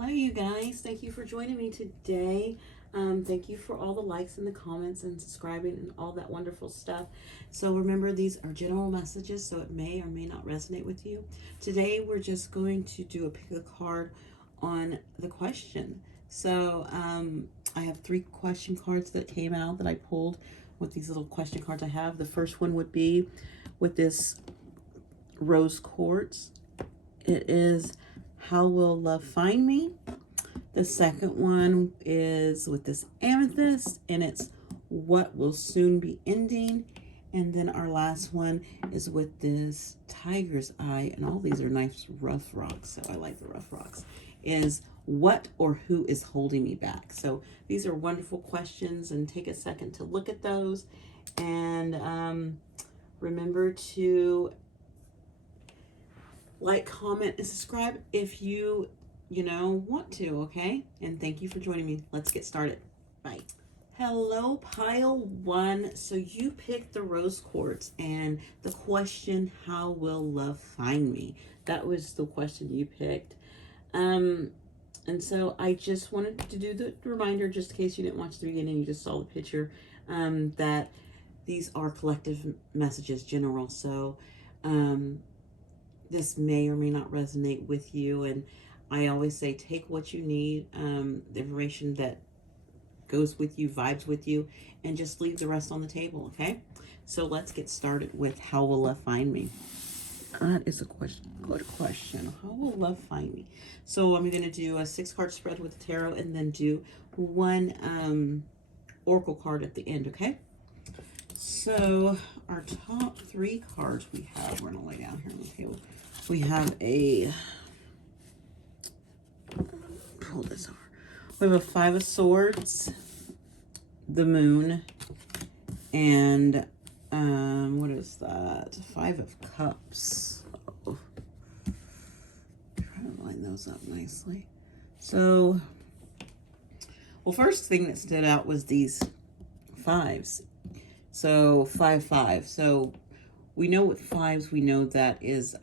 Hello, you guys. Thank you for joining me today. Thank you for all the likes and the comments and subscribing and all that wonderful stuff. So remember, these are general messages, so it may or may not resonate with you. Today, we're just going to do a pick a card on the question. So I have 3 question cards that came out that I pulled with these little question cards I have. The first one would be with this rose quartz. It is, how will love find me? The second one is with this amethyst, and it's, what will soon be ending? And then our last one is with this tiger's eye, and all these are nice rough rocks, so I like the rough rocks, is, what or who is holding me back? So these are wonderful questions, and take a second to look at those. And remember to like, comment, and subscribe if you want to, okay? And thank you for joining me. Let's get started. Bye. Hello, pile 1. So you picked the rose quartz, and the question, how will love find me? That was the question you picked. And so I just wanted to do the reminder, just in case you didn't watch the beginning, you just saw the picture, that these are collective messages, general. So this may or may not resonate with you, and I always say take what you need, the information that goes with you, vibes with you, and just leave the rest on the table, okay? So let's get started with, how will love find me? That is a question, good question. How will love find me? So I'm going to do a 6-card spread with the tarot, and then do one oracle card at the end, okay? So our top 3 cards we have, we're going to lay down here on the table. We have a, pull this over. We have a 5 of Swords, the Moon, and what is that? 5 of Cups. Oh, try to line those up nicely. So, well, first thing that stood out was these 5s. So 5, 5. So we know with 5s, we know that is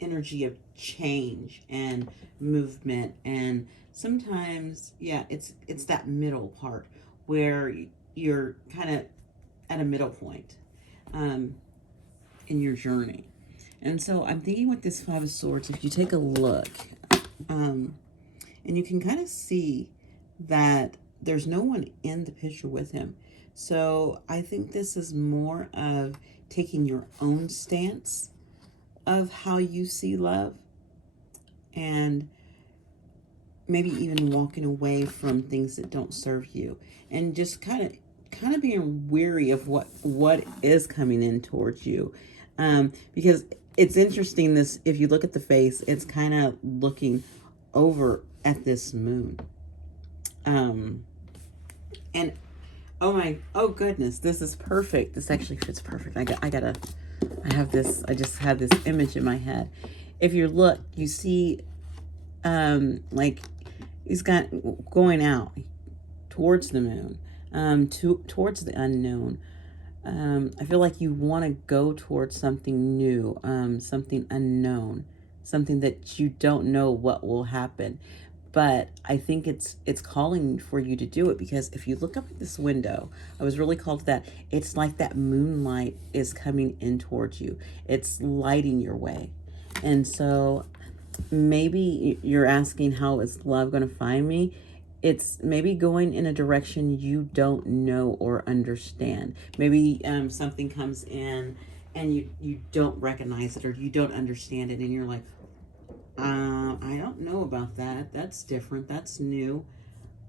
energy of change and movement, and sometimes, yeah, it's that middle part where you're kind of at a middle point in your journey. And so I'm thinking with this 5 of Swords, if you take a look, and you can kind of see that there's no one in the picture with him. So I think this is more of taking your own stance of how you see love, and maybe even walking away from things that don't serve you, and just kind of being weary of what is coming in towards you, because it's interesting, this, if you look at the face, it's kind of looking over at this moon, and oh goodness, this is perfect. This actually fits perfect. I have this, I just had this image in my head. If you look, you see, like, he's got going out towards the moon, towards the unknown. I feel like you want to go towards something new, something unknown, something that you don't know what will happen. But I think it's calling for you to do it, because if you look up at this window, I was really called to that. It's like that moonlight is coming in towards you. It's lighting your way. And so maybe you're asking, how is love going to find me? It's maybe going in a direction you don't know or understand. Maybe something comes in and you don't recognize it, or you don't understand it, and you're like, I don't know about that. That's different. That's new.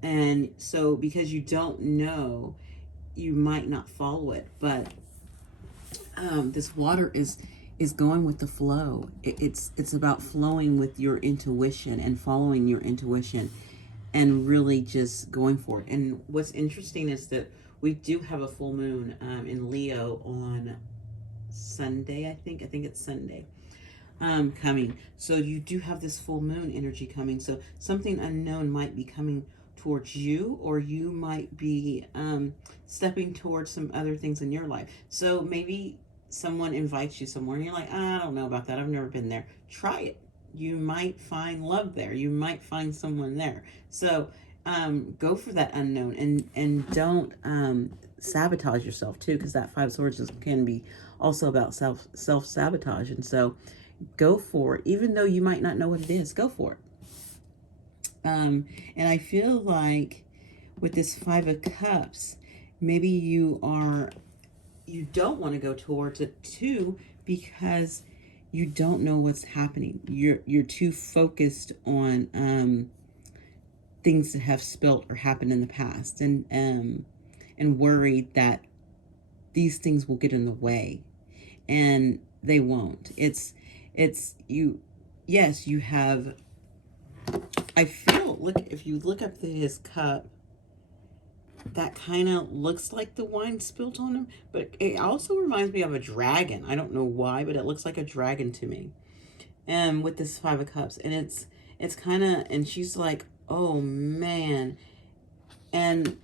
And so because you don't know, you might not follow it. But this water is going with the flow. It's about flowing with your intuition and following your intuition, and really just going for it. And what's interesting is that we do have a full moon in Leo on Sunday, I think it's Sunday, coming. So you do have this full moon energy coming. So something unknown might be coming towards you, or you might be stepping towards some other things in your life. So maybe someone invites you somewhere and you're like, I don't know about that. I've never been there. Try it. you might find love there. You might find someone there. So go for that unknown, and don't sabotage yourself too, because that Five of Swords can be also about self sabotage. And so go for it, even though you might not know what it is. Go for it. And I feel like with this Five of Cups, maybe you don't want to go towards it too, because you don't know what's happening. You're too focused on things that have spilt or happened in the past, and worried that these things will get in the way, and they won't. It's you. Yes, you have. I feel, look, if you look up his cup, that kind of looks like the wine spilt on him, but it also reminds me of a dragon. I don't know why, but it looks like a dragon to me. And with this Five of Cups, and it's kind of, and she's like, oh man. And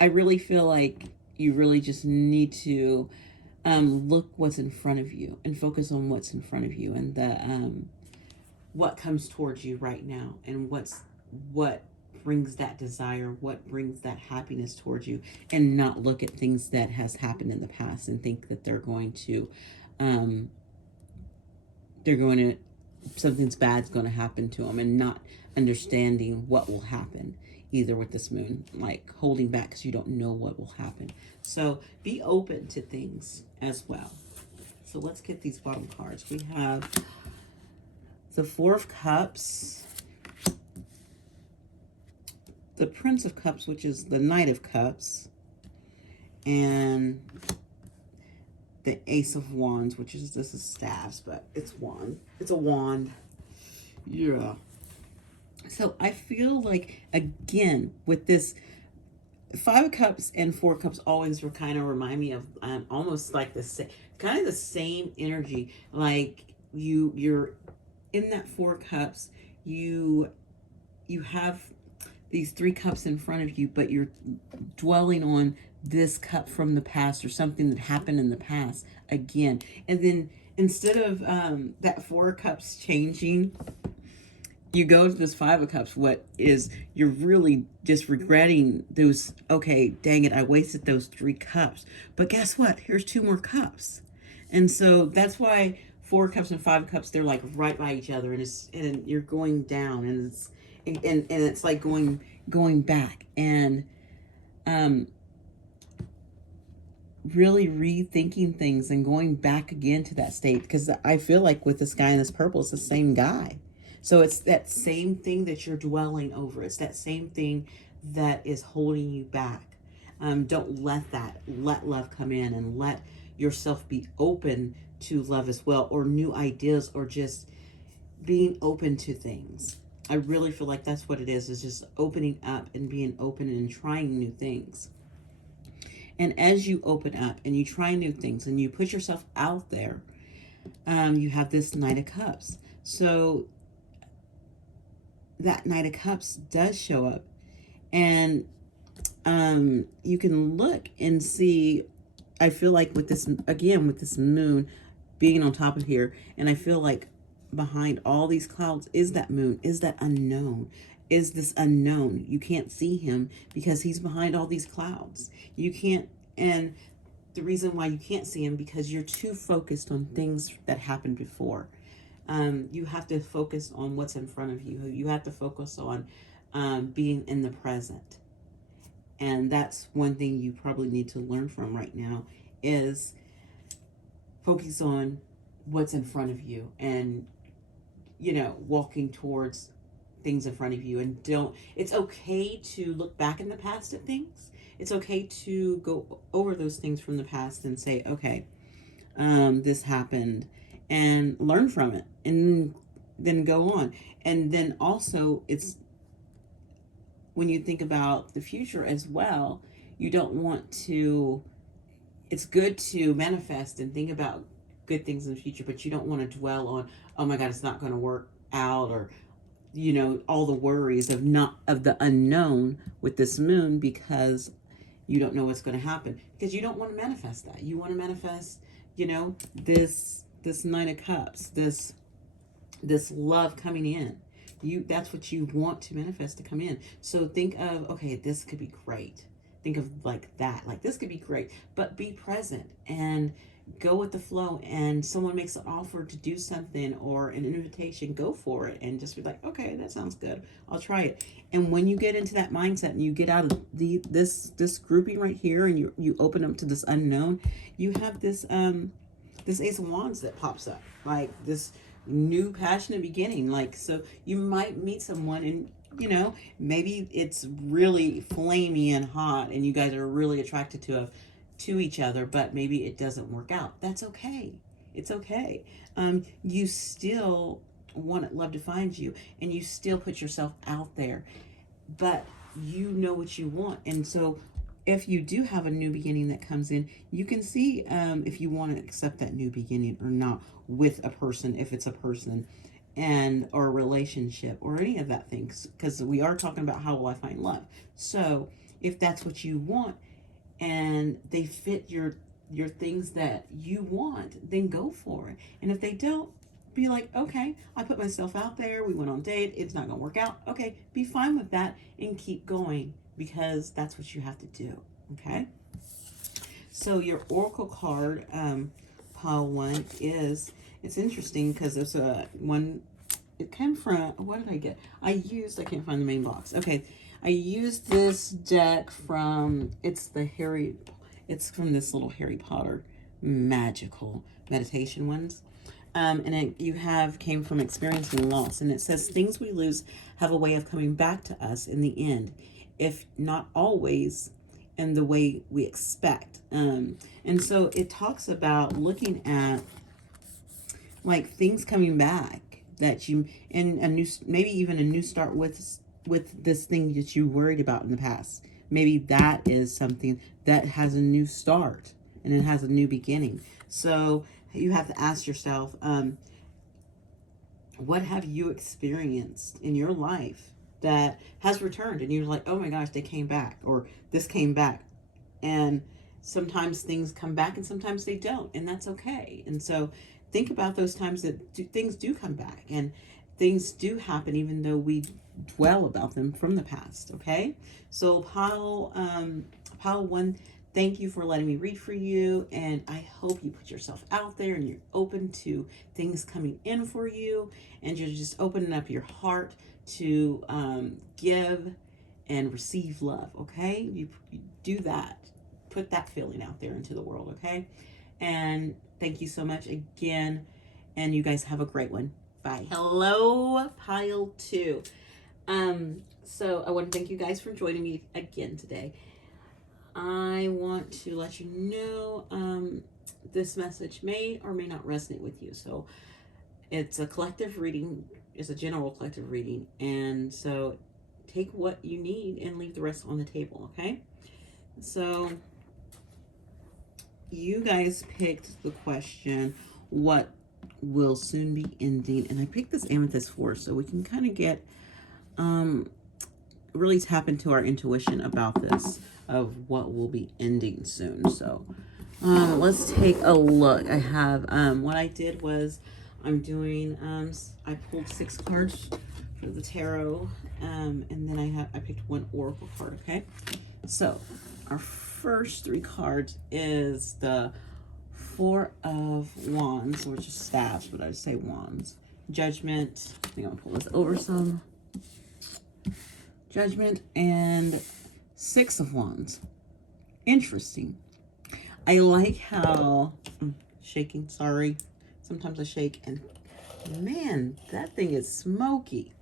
I really feel like you really just need to look what's in front of you and focus on what's in front of you, and the what comes towards you right now, and what brings that desire, what brings that happiness towards you, and not look at things that has happened in the past and think that something's bad's going to happen to them, and not understanding what will happen either with this moon, like holding back because you don't know what will happen. So be open to things as well. So let's get these bottom cards. We have the Four of Cups, the Prince of Cups, which is the Knight of Cups, and the Ace of Wands, which is, this is staves, but it's wand. It's a wand. Yeah. So I feel like, again, with this Five of Cups and Four of Cups always kind of remind me of almost like the same, kind of the same energy. Like you're in that Four of Cups, you have these three cups in front of you, but you're dwelling on this cup from the past, or something that happened in the past again. And then instead of that Four of Cups changing, you go to this Five of Cups. What is, you're really just regretting those, okay, dang it, I wasted those three cups. But guess what? Here's two more cups. And so that's why Four of Cups and Five of Cups, they're like right by each other, and you're going down, and it's like going back, and really rethinking things and going back again to that state. Because I feel like with this guy in this purple, it's the same guy. So it's that same thing that you're dwelling over. It's that same thing that is holding you back. Don't let love come in, and let yourself be open to love as well, or new ideas, or just being open to things. I really feel like that's what it is just opening up and being open and trying new things. And as you open up and you try new things and you put yourself out there, you have this Knight of Cups. So that Knight of Cups does show up, and you can look and see, I feel like with this, again, with this moon being on top of here, and I feel like behind all these clouds is that moon, is that unknown, is this unknown. You can't see him because he's behind all these clouds. You can't, and the reason why you can't see him, because you're too focused on things that happened before. You have to focus on what's in front of you. You have to focus on being in the present. And that's one thing you probably need to learn from right now, is focus on what's in front of you, and, you know, walking towards things in front of you. And it's okay to look back in the past at things. It's okay to go over those things from the past and say, okay, this happened, and learn from it, and then go on. And then also, it's, when you think about the future as well, you don't want to, it's good to manifest and think about good things in the future, but you don't want to dwell on, oh my God, it's not going to work out, or, you know, all the worries of the unknown with this moon, because you don't know what's going to happen, because you don't want to manifest that. You want to manifest, you know, this this Nine of Cups, this love coming in. That's what you want to manifest to come in. So think of, okay, this could be great. Think of like that, like this could be great, but be present and go with the flow. And someone makes an offer to do something or an invitation, go for it and just be like, okay, that sounds good, I'll try it. And when you get into that mindset and you get out of this grouping right here and you open up to this unknown, you have this this Ace of Wands that pops up, like this new passionate beginning. Like, so you might meet someone and maybe it's really flamey and hot and you guys are really attracted to each other, but maybe it doesn't work out. That's okay. It's okay. You still want love to find you and you still put yourself out there, but you know what you want. And so if you do have a new beginning that comes in, you can see if you want to accept that new beginning or not with a person, if it's a person, and or a relationship or any of that things, because we are talking about how will I find love. So if that's what you want and they fit your things that you want, then go for it. And if they don't, be like, okay, I put myself out there, we went on a date, it's not gonna work out. Okay, be fine with that and keep going, because that's what you have to do. Okay, so your oracle card, pile 1, is, it's interesting because there's a one, it came from, what did I get? I can't find the main box. Okay, I used this deck from, it's from this little Harry Potter magical meditation ones. And came from experiencing loss. And it says, things we lose have a way of coming back to us in the end, if not always in the way we expect. And so it talks about looking at like things coming back that you, in a new, maybe even a new start with this thing that you worried about in the past. Maybe that is something that has a new start and it has a new beginning. So you have to ask yourself, what have you experienced in your life that has returned? And you're like, oh my gosh, they came back, or this came back. And sometimes things come back and sometimes they don't, and that's okay. And so think about those times that things do come back and things do happen, even though we dwell about them from the past. Okay, so pile 1, thank you for letting me read for you, and I hope you put yourself out there and you're open to things coming in for you, and you're just opening up your heart to give and receive love. Okay, you do that, put that feeling out there into the world. Okay, and thank you so much again, and you guys have a great one. Bye. Hello, pile 2. So I want to thank you guys for joining me again today. I want to let you know this message may or may not resonate with you. So it's a collective reading, it's a general collective reading. And so take what you need and leave the rest on the table, okay? So you guys picked the question, what will soon be ending? And I picked this Amethyst 4 so we can kind of get, really tap into our intuition about this, of what will be ending soon. So let's take a look. I have what I did was I'm doing I pulled 6 cards for the tarot, and then I picked 1 oracle card. Okay, so our first 3 cards is the 4 of Wands, which is staffs, but I'd say wands. Judgment. I think I'm gonna pull this over some. Judgment, and 6 of Wands. Interesting. I like how shaking, sorry, sometimes I shake, and man, that thing is smoky.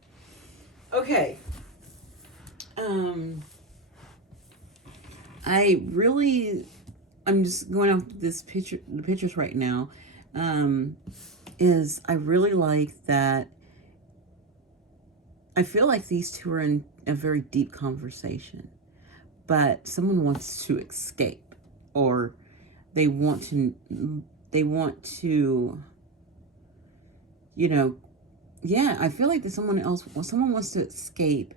Okay, I'm just going off this picture, the pictures right now, is I really like that. I feel like these two are in a very deep conversation, but someone wants to escape, or they want to, yeah, I feel like that someone wants to escape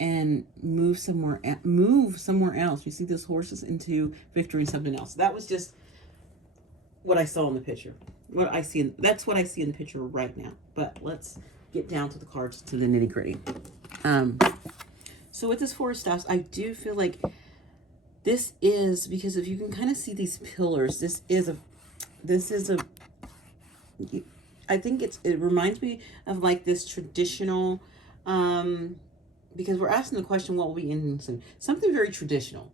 and move somewhere else. You see those horses into victory and something else. That was just what I saw in the picture. what I see. That's what I see in the picture right now. But let's get down to the cards, to the nitty gritty. So with this Four of Staffs, I do feel like this is, because if you can kind of see these pillars, this is a, I think it reminds me of like this traditional, because we're asking the question, what will be ending soon? Something very traditional,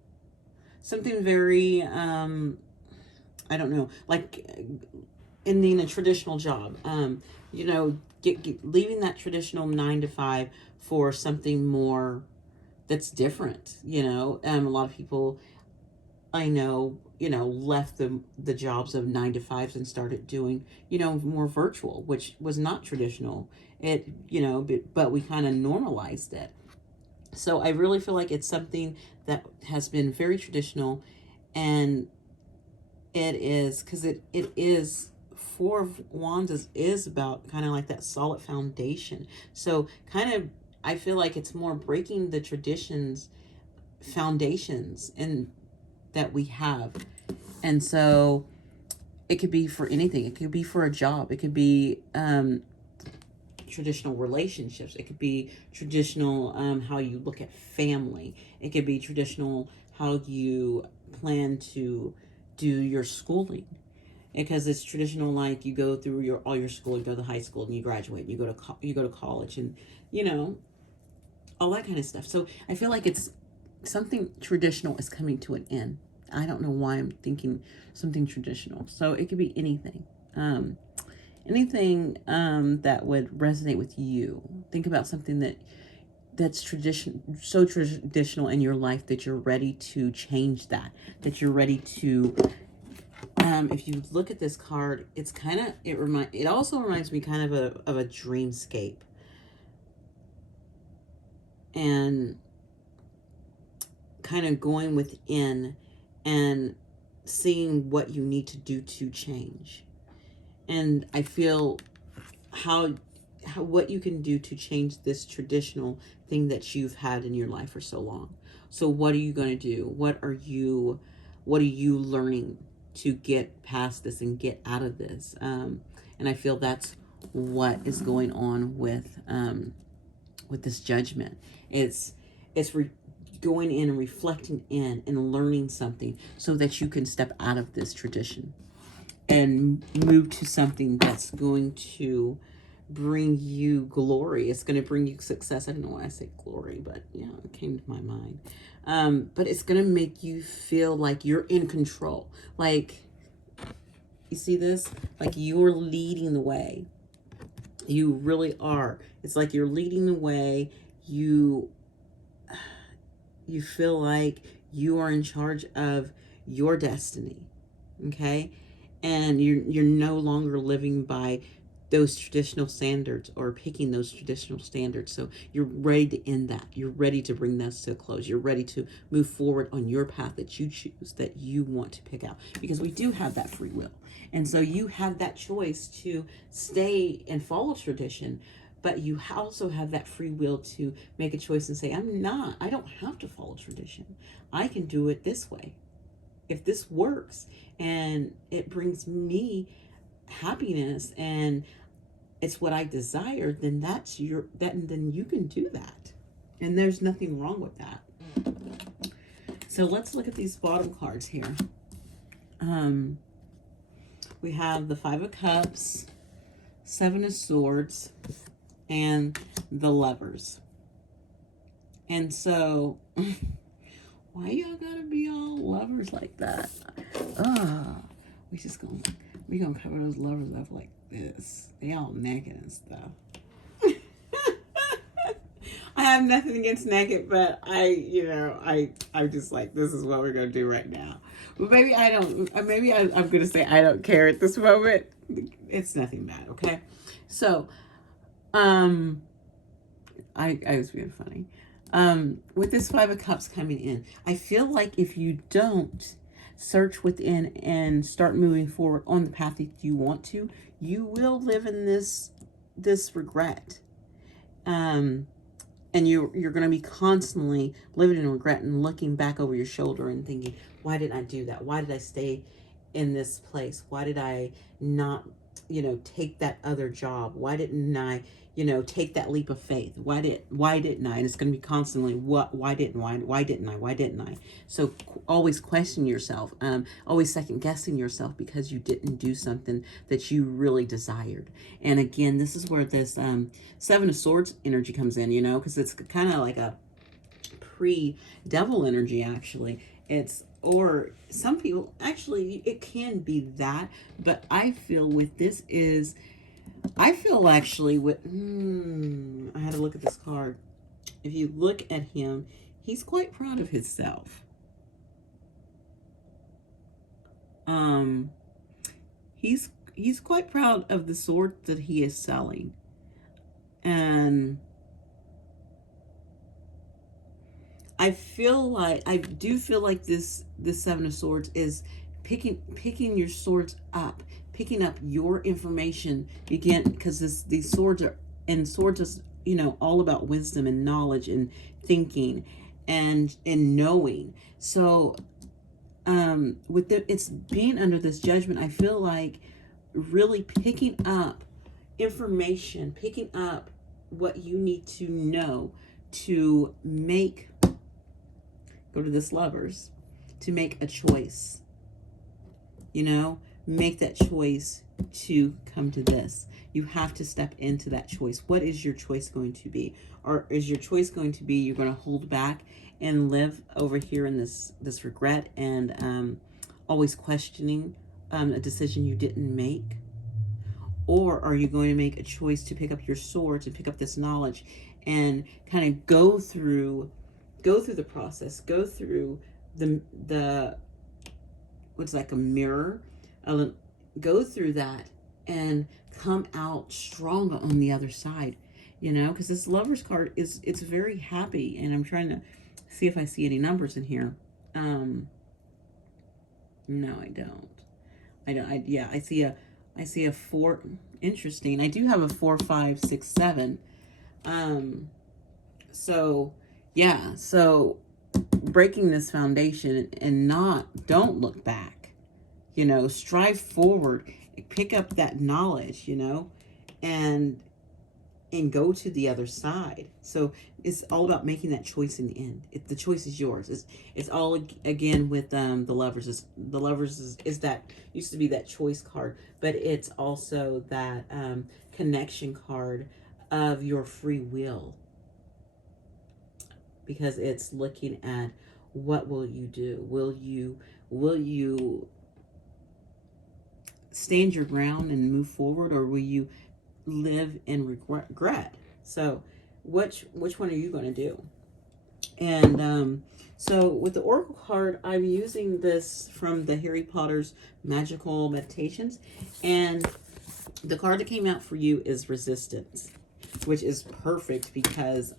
something very, I don't know, like ending a traditional job, you know, leaving that traditional 9 to 5 for something more that's different, you know. A lot of people I know, you know, left the jobs of 9 to 5s and started doing, you know, more virtual, which was not traditional. It, you know, but we kind of normalized it. So I really feel like it's something that has been very traditional, and it is, because it is, Four of Wands is about kind of like that solid foundation. So kind of, I feel like it's more breaking the traditions, foundations, and that we have. And so it could be for anything. It could be for a job. It could be traditional relationships. It could be traditional how you look at family. It could be traditional how you plan to do your schooling, because it's traditional, like you go through all your school, you go to high school and you graduate, and you go to college, and you know, all that kind of stuff. So I feel like it's something traditional is coming to an end. I don't know why I'm thinking something traditional. So it could be anything. Anything that would resonate with you. Think about something that's so traditional in your life that you're ready to change that you're ready to, if you look at this card, it's kind of, it also reminds me kind of a dreamscape. And kind of going within and seeing what you need to do to change. And I feel how what you can do to change this traditional thing that you've had in your life for so long. So what are you going to do? What are you learning to get past this and get out of this? And I feel that's what is going on with this Judgment. It's going in and reflecting in and learning something so that you can step out of this tradition and move to something that's going to bring you glory. It's going to bring you success. I don't know why I say glory, but yeah, it came to my mind. But it's going to make you feel like you're in control. Like, you see this? Like you're leading the way. You really are. It's like you're leading the way. You feel like you are in charge of your destiny, okay? And you're no longer living by those traditional standards or picking those traditional standards. So you're ready to end that. You're ready to bring those to a close. You're ready to move forward on your path that you choose, that you want to pick out. Because we do have that free will. And so you have that choice to stay and follow tradition, but you also have that free will to make a choice and say, I don't have to follow tradition. I can do it this way. If this works and it brings me happiness and it's what I desire, then then you can do that. And there's nothing wrong with that. So let's look at these bottom cards here. We have the Five of Cups, Seven of Swords, and the Lovers. And so, why y'all gotta be all lovers like that? We gonna cover those lovers up like this. They all naked and stuff. I have nothing against naked, but I'm just like, this is what we're gonna do right now. But maybe I don't. Maybe I'm gonna say I don't care at this moment. It's nothing bad, okay? So, I was being funny. With this Five of Cups coming in, I feel like if you don't search within and start moving forward on the path that you want to, you will live in this regret. And you're going to be constantly living in regret and looking back over your shoulder and thinking, why did I do that? Why did I stay in this place? Why did I not you know, take that other job? Why didn't I, you know, take that leap of faith? Why didn't I? And it's going to be constantly, why didn't I? So always question yourself, always second guessing yourself because you didn't do something that you really desired. And again, this is where this Seven of Swords energy comes in, you know, because it's kind of like a pre-devil energy, actually. It's, or some people, actually, it can be that, but I feel with this is, I feel actually with, I had to look at this card. If you look at him, he's quite proud of himself. He's quite proud of the sword that he is selling. And I do feel like this Seven of Swords is picking your swords up, picking up your information again, because these swords are, and swords is, you know, all about wisdom and knowledge and thinking and knowing. So with it's being under this judgment, I feel like really picking up information, picking up what you need to know to make, go to this Lovers, to make a choice, you know, make that choice to come to this. You have to step into that choice. What is your choice going to be? Or is your choice going to be you're going to hold back and live over here in this regret and always questioning a decision you didn't make? Or are you going to make a choice to pick up your sword, to pick up this knowledge and kind of go through the process, go through the what's like a mirror, go through that and come out stronger on the other side, you know, because this Lovers card is, it's very happy. And I'm trying to see if I see any numbers in here. No, I don't. Yeah, I see a 4. Interesting. I do have a 4, 5, 6, 7. So yeah, so breaking this foundation and don't look back, you know, strive forward, pick up that knowledge, you know, and go to the other side. So it's all about making that choice in the end. The choice is yours. It's all, again, with the Lovers. The Lovers is that, used to be that choice card, but it's also that connection card of your free will, because it's looking at what will you do. Will you stand your ground and move forward, or will you live in regret? So which one are you going to do? And so with the Oracle card, I'm using this from the Harry Potter's Magical Meditations, and the card that came out for you is Resistance, which is perfect because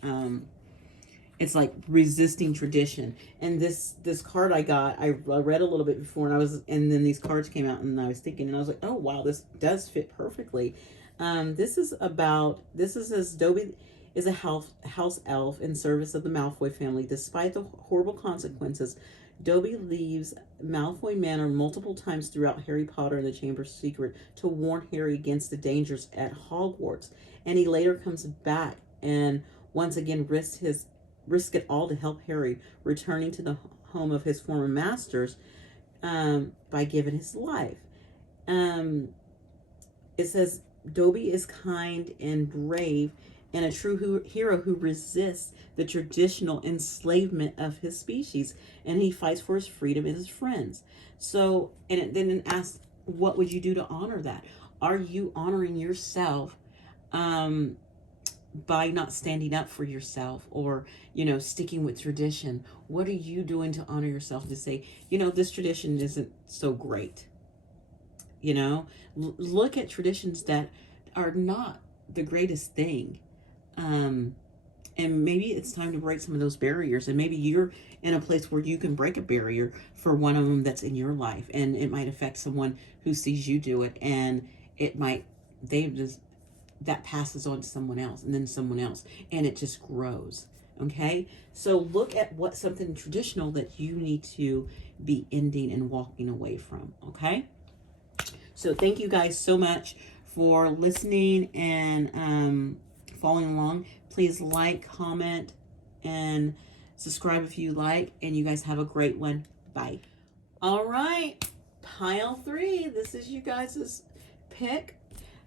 it's like resisting tradition. And this card I got, I read a little bit before, and then these cards came out, and I was thinking, and I was like, oh wow, this does fit perfectly. This is as Dobby is a house elf in service of the Malfoy family. Despite the horrible consequences, Dobby leaves Malfoy Manor multiple times throughout Harry Potter and the Chamber of Secret to warn Harry against the dangers at Hogwarts. And he later comes back and once again risk it all to help Harry, returning to the home of his former masters by giving his life. It says, Dobby is kind and brave and a true hero who resists the traditional enslavement of his species, and he fights for his freedom and his friends. So, and then it asks, what would you do to honor that? Are you honoring yourself by not standing up for yourself, or, you know, sticking with tradition? What are you doing to honor yourself, to say, you know, this tradition isn't so great? You know, look at traditions that are not the greatest thing. And maybe it's time to break some of those barriers. And maybe you're in a place where you can break a barrier for one of them that's in your life. And it might affect someone who sees you do it. And that passes on to someone else, and then someone else. And it just grows. Okay? So look at what something traditional that you need to be ending and walking away from. Okay? So thank you guys so much for listening and following along. Please like, comment, and subscribe if you like. And you guys have a great one. Bye. All right, pile 3. This is you guys' pick.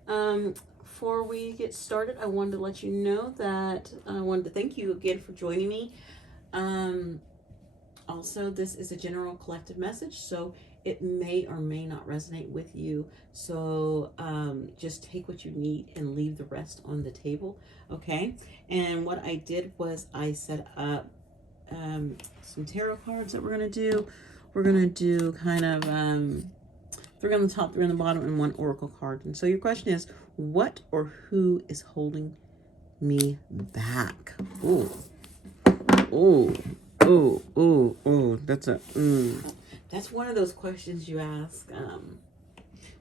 Before we get started, I wanted to let you know that I wanted to thank you again for joining me. Also, this is a general collective message, so it may or may not resonate with you. So just take what you need and leave the rest on the table, okay? And what I did was I set up some tarot cards that we're going to do. We're going to do kind of 3 on the top, 3 on the bottom, and 1 oracle card. And so your question is, what or who is holding me back? Ooh. Ooh. Ooh, ooh, ooh, that's that's one of those questions you ask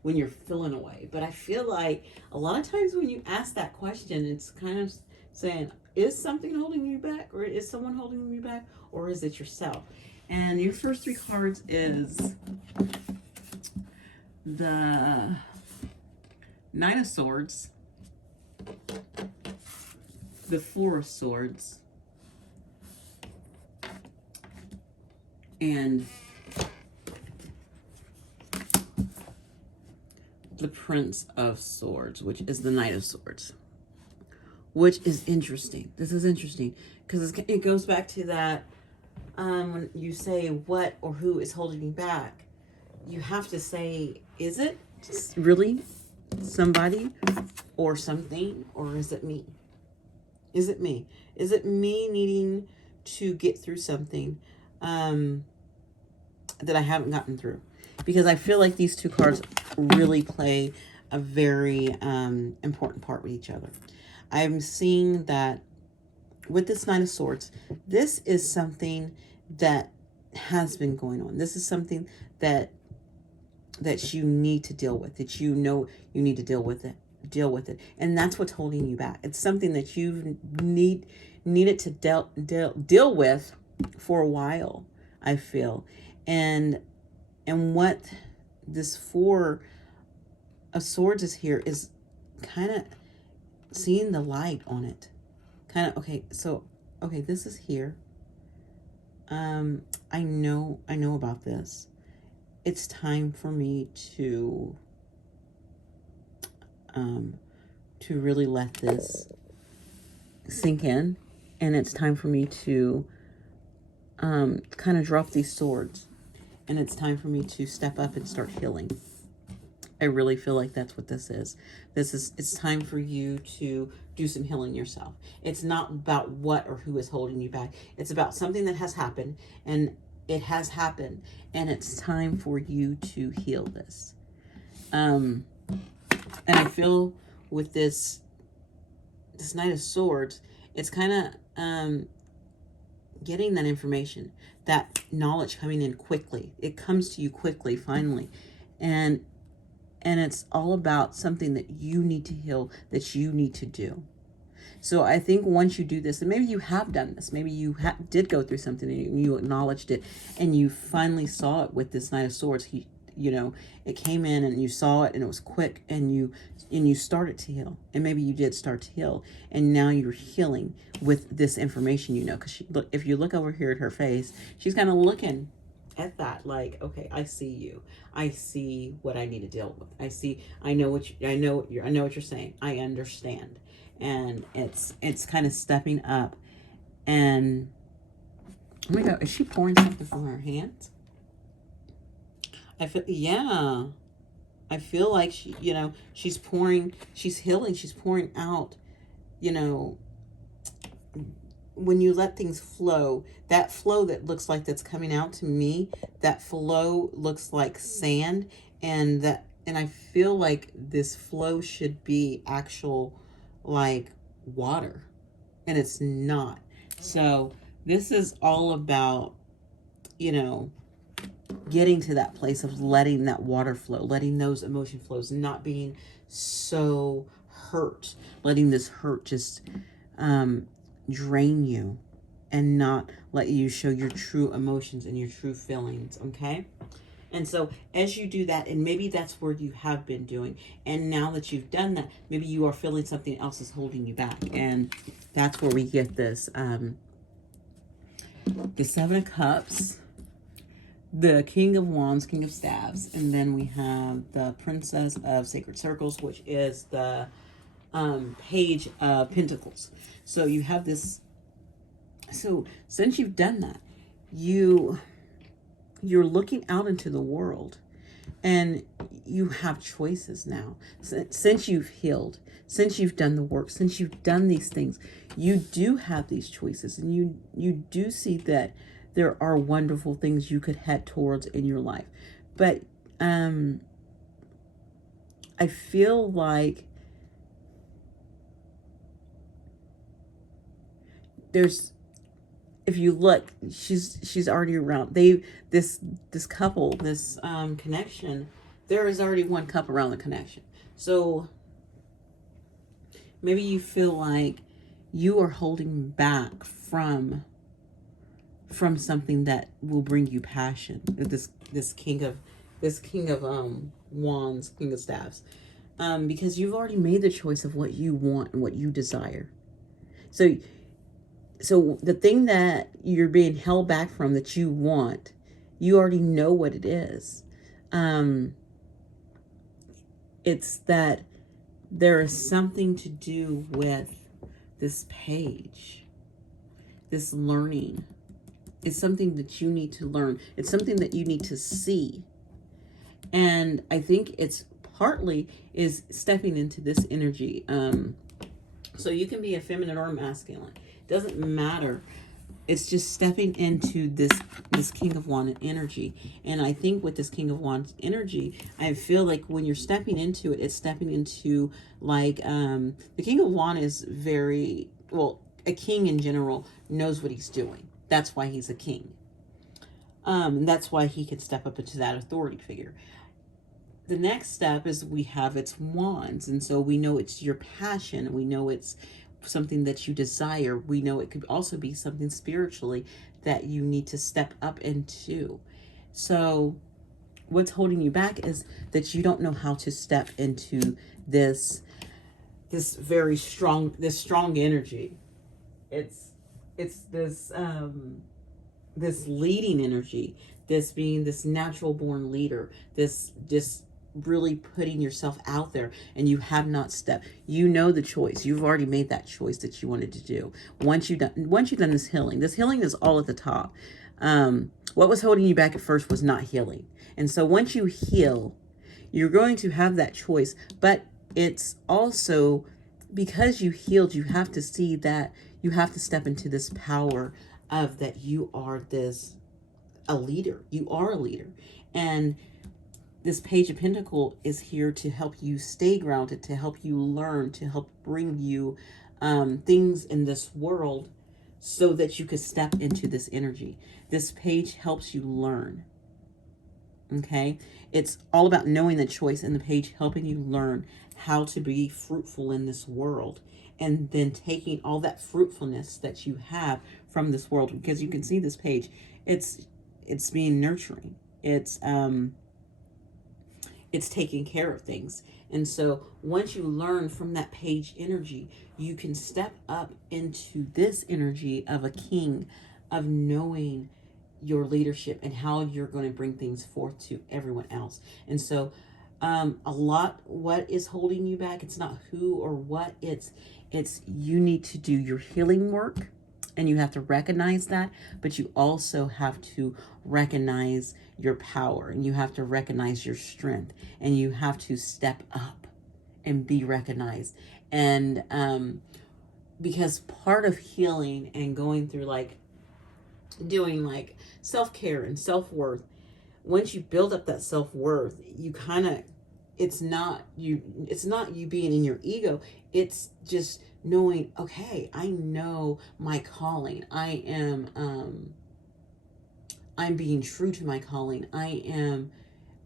when you're feeling away. But I feel like a lot of times when you ask that question, it's kind of saying, is something holding you back, or is someone holding you back, or is it yourself? And your first 3 cards is the 9 of Swords, the 4 of Swords, and the Prince of Swords, which is the Knight of Swords, which is interesting. This is interesting because it goes back to that when you say what or who is holding me back, you have to say, is it really somebody or something, or is it me? Is it me? Is it me needing to get through something that I haven't gotten through? Because I feel like these 2 cards really play a very important part with each other. I'm seeing that with this 9 of Swords, this is something that has been going on. This is something that you need to deal with, that you know you need to deal with it. And that's what's holding you back. It's something that you've needed to deal with for a while, I feel. And what this 4 of Swords is here is kind of seeing the light on it. Kind of, okay, so, okay, this is here. I know about this. It's time for me to really let this sink in. And it's time for me to kind of drop these swords. And it's time for me to step up and start healing. I really feel like that's what this is. It's time for you to do some healing yourself. It's not about what or who is holding you back. It's about something that has happened, and it has happened, and it's time for you to heal this. And I feel with this Knight of Swords, it's kind of getting that information, that knowledge coming in quickly. It comes to you quickly, finally. And it's all about something that you need to heal, that you need to do. So I think once you do this, and maybe you have done this, maybe you did go through something and you acknowledged it, and you finally saw it with this Knight of Swords. It came in and you saw it and it was quick, and you started to heal. And maybe you did start to heal, and now you're healing with this information, because if you look over here at her face, she's kind of looking at that like, okay, I see you. I see what I need to deal with. I know what you're saying. I understand. And it's kind of stepping up. And oh my God, is she pouring something from her hands? I feel like she's pouring, she's healing, she's pouring out, when you let things flow, that flow that looks like that's coming out to me, that flow looks like sand, and I feel like this flow should be actual like water, and it's not. So this is all about, getting to that place of letting that water flow, letting those emotion flows, not being so hurt, letting this hurt just drain you and not let you show your true emotions and your true feelings, okay? And so as you do that, and maybe that's where you have been doing, and now that you've done that, maybe you are feeling something else is holding you back. And that's where we get this, the Seven of Cups, the King of Wands, King of Staves, and then we have the Princess of Sacred Circles, which is the Page of Pentacles. So you have this, so since you've done that, you're looking out into the world, and you have choices now. Since you've healed, since you've done the work, since you've done these things, you do have these choices, and you do see that there are wonderful things you could head towards in your life. But I feel like there's, if you look, she's already around. This couple, this connection, there is already one cup around the connection. So maybe you feel like you are holding back from something that will bring you passion. This king of wands, king of staves, because you've already made the choice of what you want and what you desire. So the thing that you're being held back from that you want, you already know what it is. It's that there is something to do with this page, this learning. It's something that you need to learn. It's something that you need to see. And I think it's partly is stepping into this energy. So you can be a feminine or masculine. Doesn't matter. It's just stepping into this King of Wands energy. And I think with this King of Wands energy, I feel like when you're stepping into it, it's stepping into like the King of Wands is very, well, a king in general knows what he's doing. That's why he's a king. And that's why he can step up into that authority figure. The next step is we have its wands. And so we know it's your passion. We know it's something that you desire. We know it could also be something spiritually that you need to step up into. So what's holding you back is that you don't know how to step into this very strong, this strong energy. It's this this leading energy, this being this natural born leader, this really putting yourself out there, and you have not stepped. You know the choice. You've already made that choice that you wanted to do. Once you've done this healing is all at the top. What was holding you back at first was not healing. And so once you heal, you're going to have that choice. But it's also because you healed, you have to see that you have to step into this power of that you are a leader. You are a leader. And this Page of Pentacles is here to help you stay grounded, to help you learn, to help bring you things in this world so that you could step into this energy. This page helps you learn. Okay? It's all about knowing the choice, and the page helping you learn how to be fruitful in this world. And then taking all that fruitfulness that you have from this world, because you can see this page, it's being nurturing. It's taking care of things. And so once you learn from that page energy, you can step up into this energy of a king, of knowing your leadership and how you're going to bring things forth to everyone else. And so what is holding you back, it's not who or what, it's you need to do your healing work, and you have to recognize that, but you also have to recognize your power, and you have to recognize your strength, and you have to step up and be recognized. And because part of healing and going through like doing like self-care and self-worth, once you build up that self-worth, you kind of, it's not you being in your ego. It's just knowing, okay, I know my calling. I'm being true to my calling. I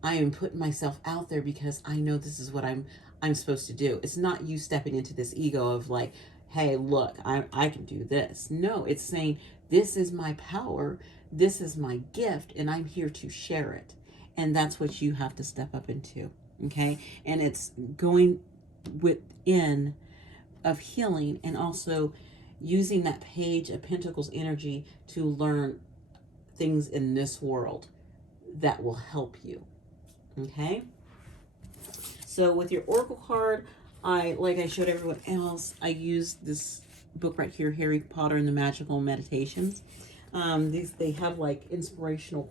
am putting myself out there because I know this is what I'm supposed to do. It's not you stepping into this ego of like, hey, look, I can do this. No, it's saying, this is my power, this is my gift, and I'm here to share it. And that's what you have to step up into. Okay. And it's going within of healing, and also using that Page of Pentacles energy to learn things in this world that will help you. Okay. So with your Oracle card, like I showed everyone else, I used this book right here, Harry Potter and the Magical Meditations. They have like inspirational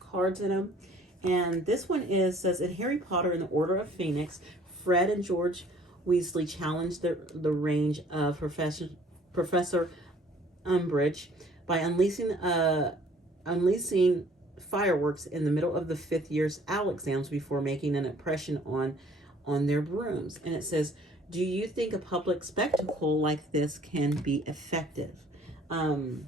cards in them. And this one says, in Harry Potter and the Order of Phoenix, Fred and George Weasley challenged the range of Professor Umbridge by unleashing fireworks in the middle of the 5th year's OWL exams before making an impression on their brooms. And it says, do you think a public spectacle like this can be effective? Or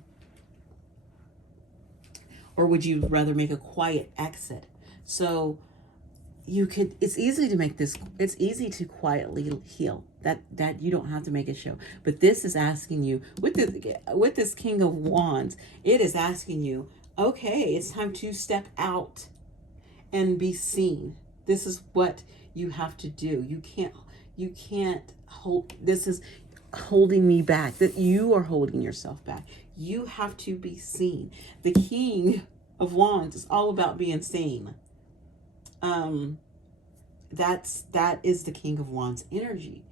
would you rather make a quiet exit? So it's easy to make this, it's easy to quietly heal. That you don't have to make a show. But this is asking you, with this King of Wands, it is asking you, okay, it's time to step out and be seen. This is what you have to do. You can't hold, this is holding me back, that you are holding yourself back. You have to be seen. The King of Wands is all about being seen. That is the King of Wands energy.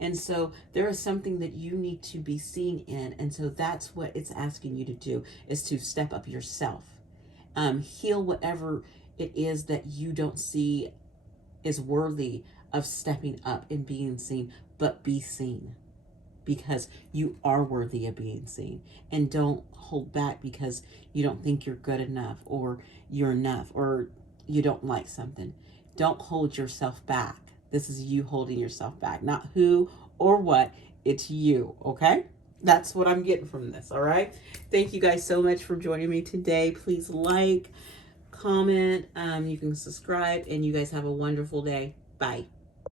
And so there is something that you need to be seen in. And so that's what it's asking you to do, is to step up yourself. Heal whatever it is that you don't see is worthy of stepping up and being seen, but be seen, because you are worthy of being seen. And don't hold back because you don't think you're good enough, or you're enough, or you don't like something. Don't hold yourself back. This is you holding yourself back, not who or what. It's you, okay? That's what I'm getting from this, all right? Thank you guys so much for joining me today. Please like, comment, you can subscribe, and you guys have a wonderful day. Bye.